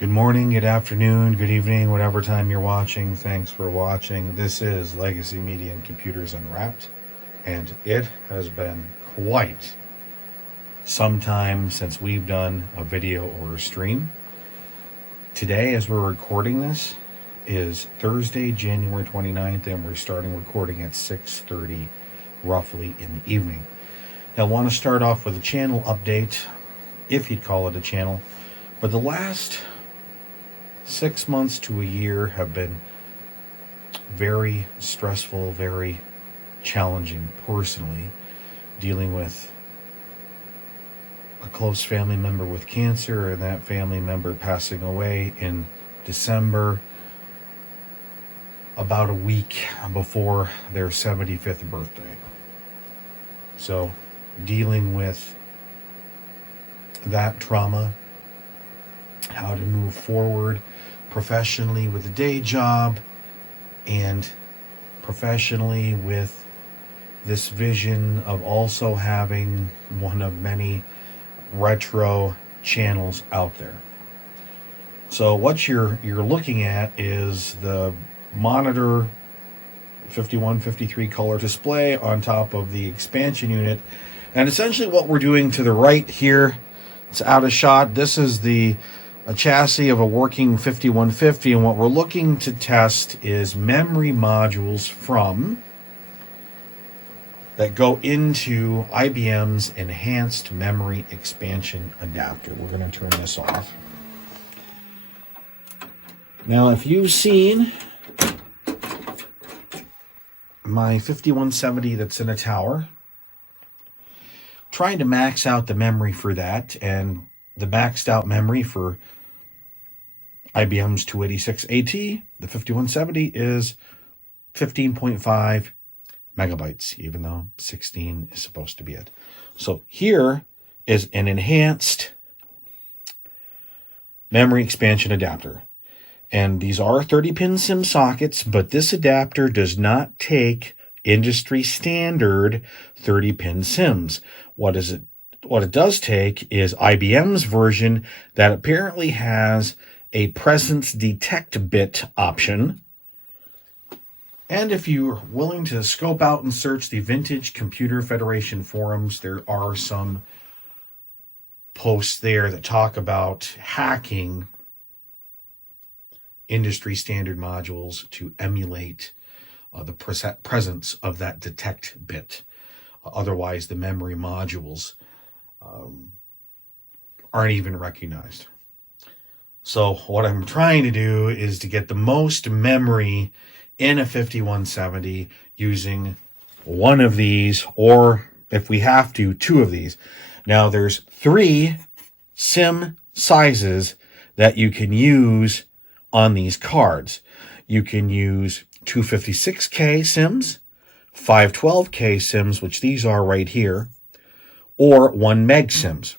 Good morning, good afternoon, good evening, whatever time you're watching. Thanks for watching. This is Legacy Media and Computers Unwrapped, and it has been quite some time since we've done a video or a stream. Today, as we're recording this, is Thursday, January 29th, and we're starting recording at 6:30 roughly in the evening. Now, I want to start off with a channel update, if you'd call it a channel. But the last 6 months to a year have been very stressful, very challenging personally, dealing with a close family member with cancer and that family member passing away in December, about a week before their 75th birthday. So dealing with that trauma, how to move forward professionally with a day job and professionally with this vision of also having one of many retro channels out there. So what you're looking at is the monitor 5153 color display on top of the expansion unit, and essentially what we're doing to the right here, it's out of shot. This is a chassis of a working 5150, and what we're looking to test is memory modules that go into IBM's enhanced memory expansion adapter. We're going to turn this off. Now, if you've seen my 5170 that's in a tower, trying to max out the memory for that, and the maxed out memory for IBM's 286 AT, the 5170, is 15.5 megabytes, even though 16 is supposed to be it. So here is an enhanced memory expansion adapter. And these are 30-pin SIM sockets, but this adapter does not take industry standard 30-pin SIMs. What it does take is IBM's version that apparently has a presence detect bit option. And if you're willing to scope out and search the Vintage Computer Federation forums, there are some posts there that talk about hacking industry standard modules to emulate the presence of that detect bit. Otherwise, the memory modules aren't even recognized. So what I'm trying to do is to get the most memory in a 5170 using one of these, or if we have to, two of these. Now there's 3 SIM sizes that you can use on these cards. You can use 256K SIMs, 512K SIMs, which these are right here, or 1 meg SIMs.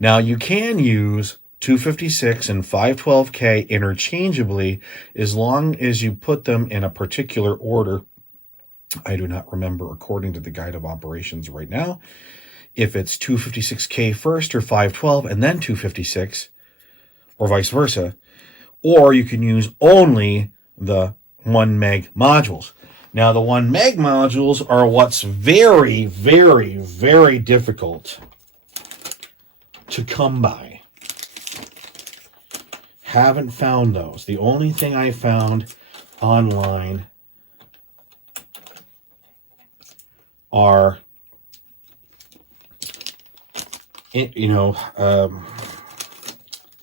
Now you can use 256 and 512K interchangeably as long as you put them in a particular order. I do not remember according to the guide of operations right now if it's 256K first or 512 and then 256, or vice versa. Or you can use only the 1 meg modules. Now the 1 meg modules are what's very, very, very difficult to come by. Haven't found those. The only thing I found online are,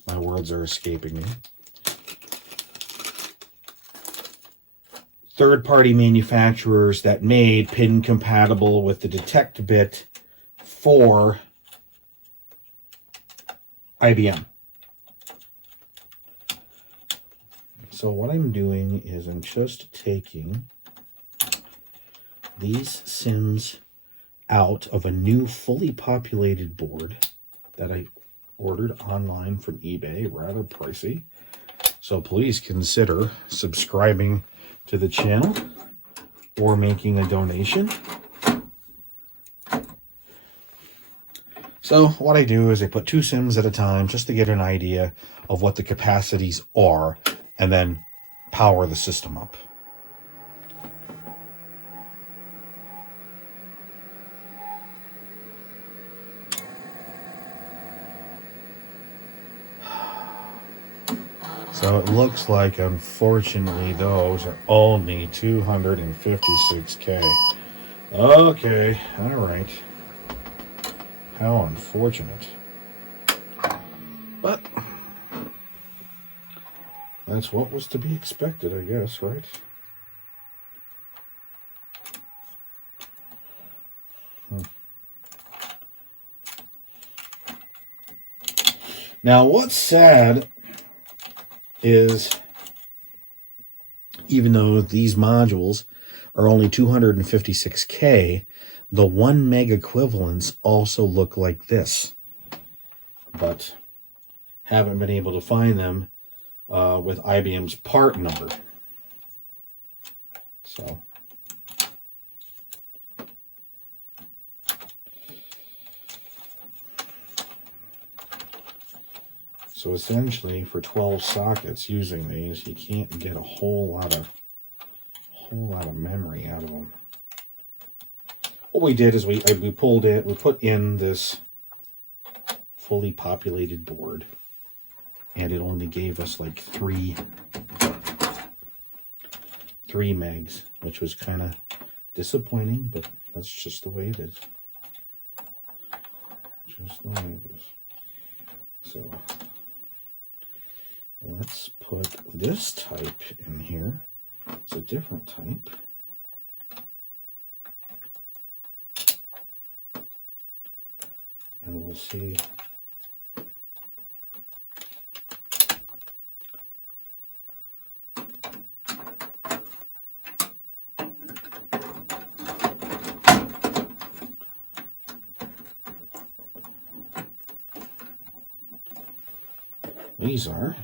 my words are escaping me. Third-party manufacturers that made pin compatible with the detect bit for IBM. So what I'm doing is I'm just taking these SIMs out of a new fully populated board that I ordered online from eBay, rather pricey. So please consider subscribing to the channel or making a donation. So So what I do is I put 2 sims at a time just to get an idea of what the capacities are, and then power the system up. So it looks like, unfortunately, those are only 256K. Okay, all right. How unfortunate. But that's what was to be expected, I guess, right? Now, what's sad is, even though these modules are only 256K, the 1 meg equivalents also look like this. But haven't been able to find them with IBM's part number. So essentially, for 12 sockets using these, you can't get a whole lot of memory out of them. What we did is we put in this fully populated board, and it only gave us like 3 megs, which was kind of disappointing, but that's just the way it is. Just the way it is. So let's put this type in here. It's a different type. And we'll see. These are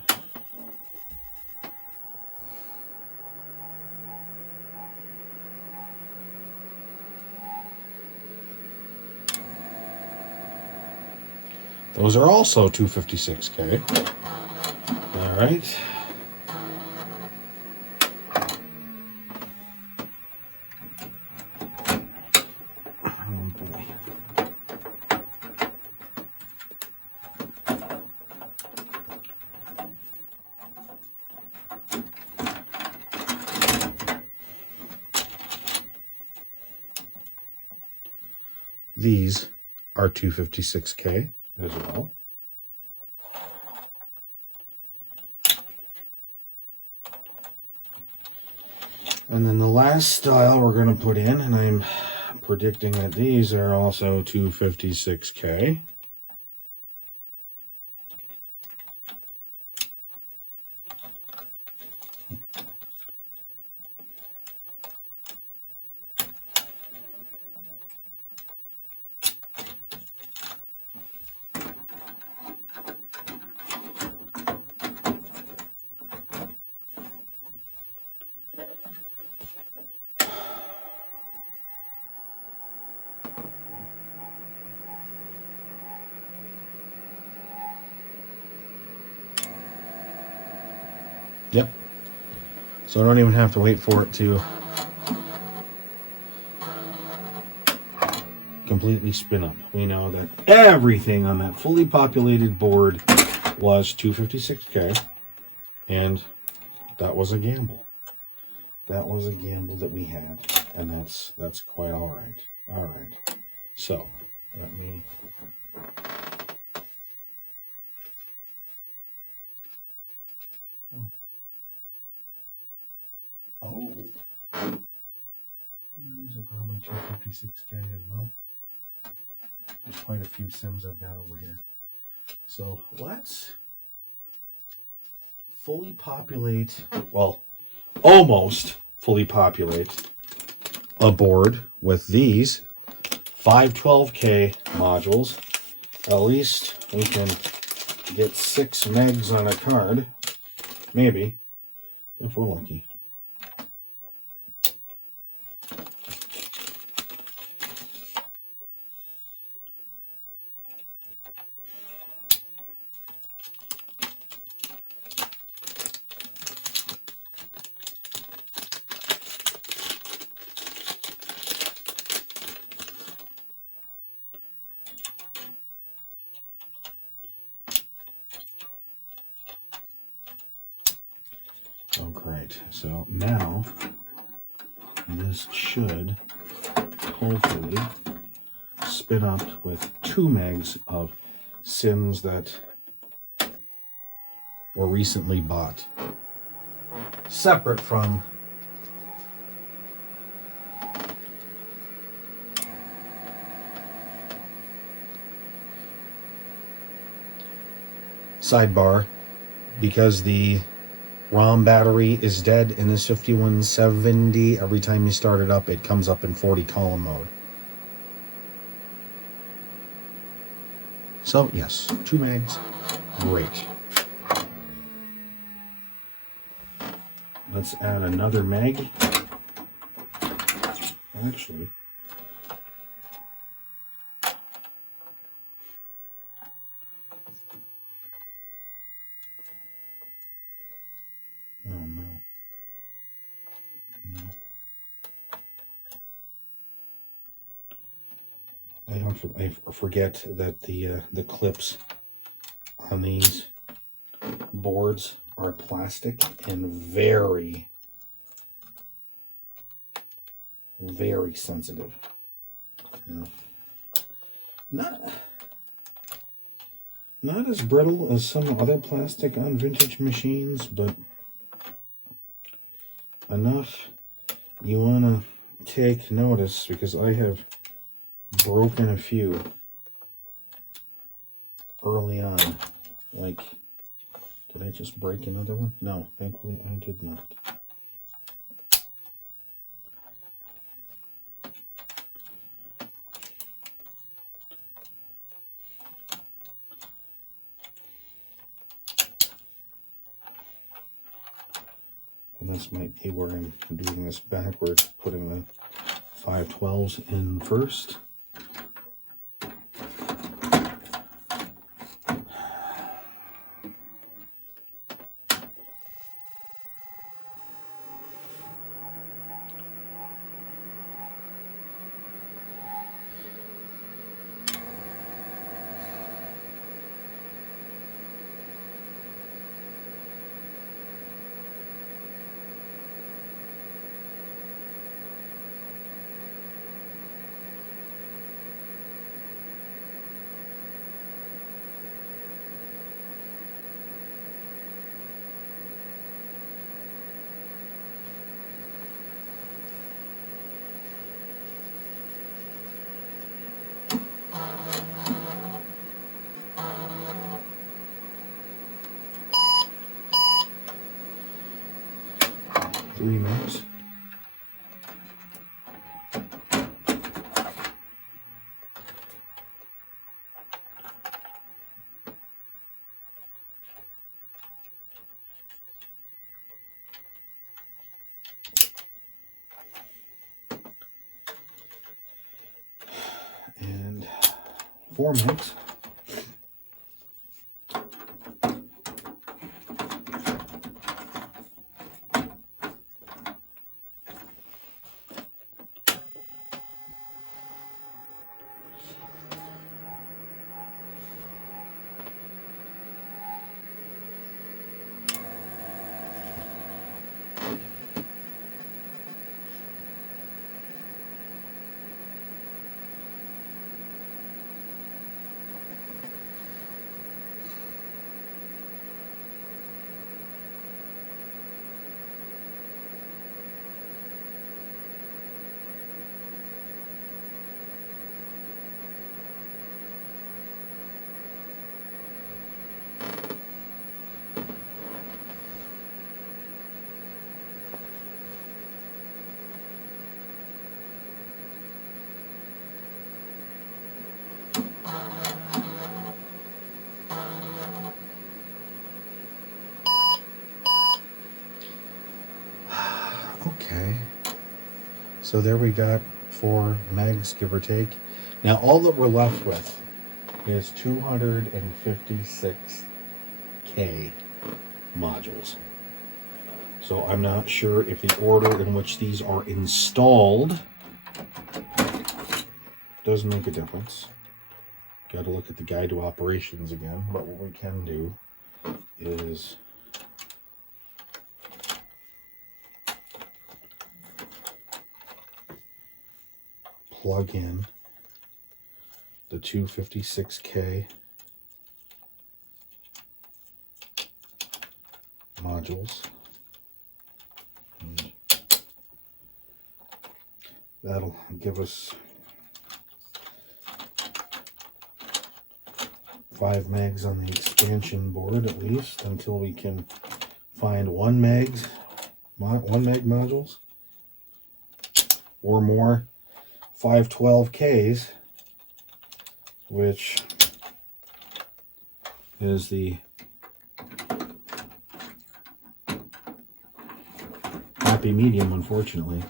those are also 256K. All right. Oh boy. These are 256K as well. And then the last style we're going to put in, and I'm predicting that these are also 256K. Yep. So I don't even have to wait for it to completely spin up. We know that everything on that fully populated board was 256K, and that was a gamble. That was a gamble that we had, and that's quite all right. All right. So let me. Oh, these are probably 256K as well. There's quite a few sims I've got over here. So let's fully populate, well, almost fully populate a board with these 512K modules. At least we can get 6 megs on a card, maybe, if we're lucky. So now this should hopefully spin up with 2 megs of Sims that were recently bought, separate from sidebar, because the ROM battery is dead in this 5170. Every time you start it up, it comes up in 40 column mode. So yes, 2 megs, great. Let's add another meg. Actually, oh no. I forget that the clips on these boards are plastic and very, very sensitive. You know, not as brittle as some other plastic on vintage machines, but enough you want to take notice, because I have broken a few early on. Like, did I just break another one? No, thankfully I did not. And this might be where I'm doing this backwards, putting the 512s in first. Three minutes. And 4 minutes. Okay, so there we got 4 megs, give or take. Now all that we're left with is 256K modules. So I'm not sure if the order in which these are installed does make a difference. Got to look at the guide to operations again, but what we can do is plug in the 256K modules. And that'll give us 5 megs on the expansion board at least, until we can find 1 meg modules or more 512Ks, which is the happy medium, unfortunately.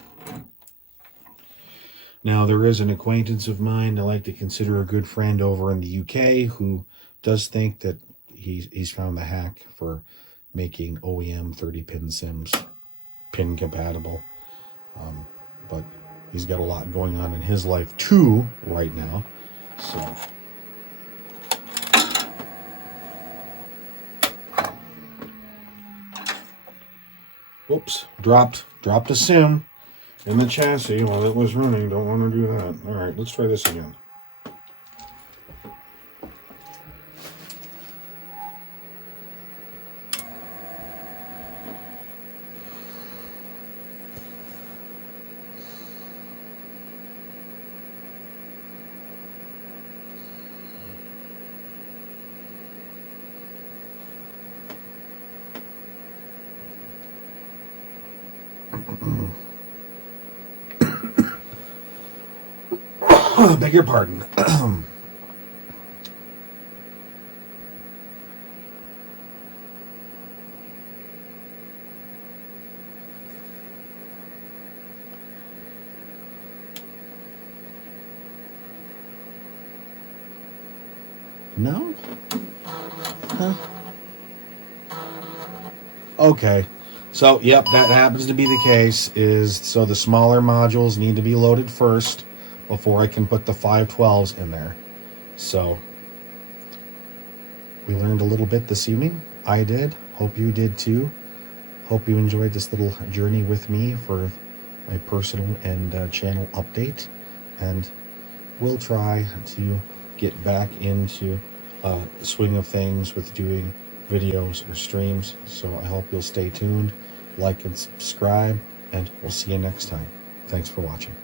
Now, there is an acquaintance of mine I like to consider a good friend over in the UK who does think that he's found the hack for making OEM 30-pin sims pin compatible. But he's got a lot going on in his life too right now. So whoops, dropped a sim in the chassis while it was running. Don't want to do that. All right, let's try this again. Beg your pardon. No? Huh? Okay. So, yep, that happens to be the case. So the smaller modules need to be loaded first before I can put the 512s in there. So, we learned a little bit this evening. I did. Hope you did too. Hope you enjoyed this little journey with me for my personal and channel update. And we'll try to get back into swing of things with doing videos or streams. So I hope you'll stay tuned, like and subscribe, and we'll see you next time. Thanks for watching.